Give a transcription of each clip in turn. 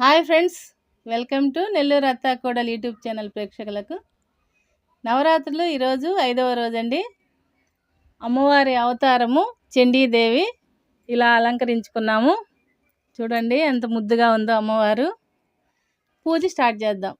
Hi friends, welcome to Nellore అత్తా కోడలు YouTube channel ప్రేక్షకులకు. నవరాత్రులు ఈరోజు 5వ రోజండి. అమ్మవారి అవతారము చండీదేవి. ఇలా అలంకరించుకున్నాము. చూడండి ఎంత ముద్దుగా ఉందో అమ్మవారు. పూజ స్టార్ట్ చేద్దాం.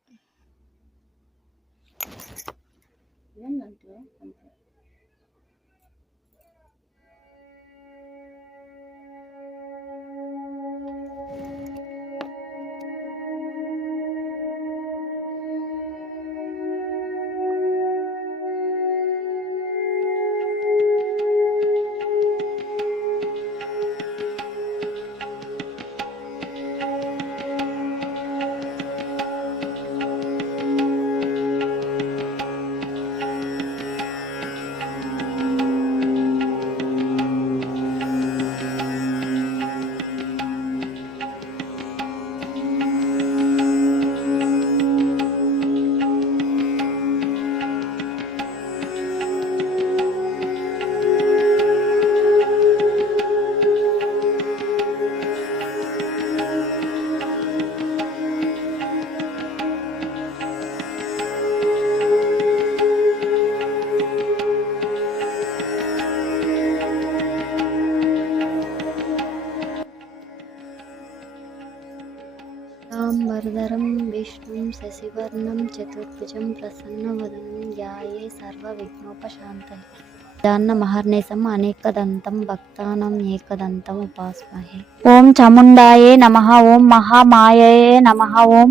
वरदरं विष्णुं शशिवर्णं चतुर्भुजं प्रसन्नवदनं ध्याये सर्वविघ्नोपशान्तये महर्निशम् अनेकदन्तं भक्तानाम् एकदन्तम् उपास्महे। ओं चामुण्डायै नमः, ओं महामायायै नमः, ओं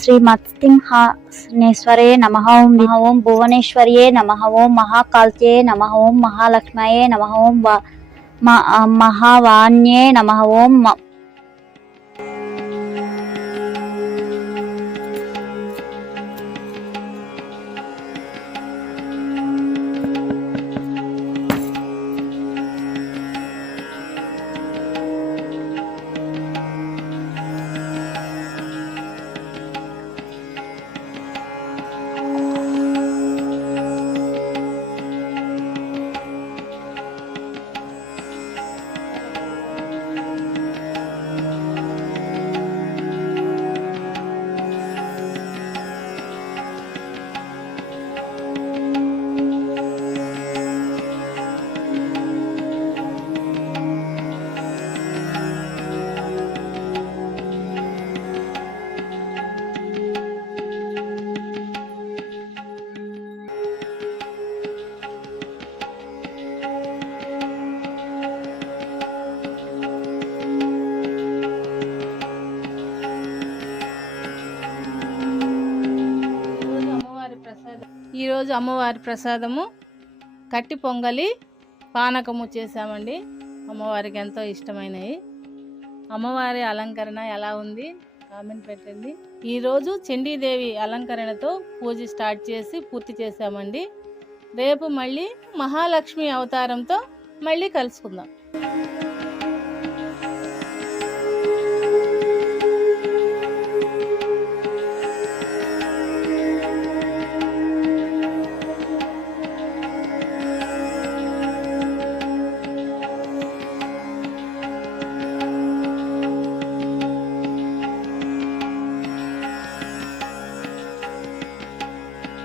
श्रीमत्सिंहासनेश्वर्यै नमः, ओं भुवनेश्वर्यै नमः, ओं महाकाल्यै नमः, ओं महालक्ष्म्यै नमः, ओं महावाण्यै नमः, ओं ఈరోజు అమ్మవారి ప్రసాదము కట్టి పొంగలి పానకము చేసామండి. అమ్మవారికి ఎంతో ఇష్టమైనవి. అమ్మవారి అలంకరణ ఎలా ఉంది కామెంట్ పెట్టండి. ఈరోజు చండీదేవి అలంకరణతో పూజ స్టార్ట్ చేసి పూర్తి చేసామండి. రేపు మళ్ళీ మహాలక్ష్మి అవతారంతో మళ్ళీ కలుసుకుందాం.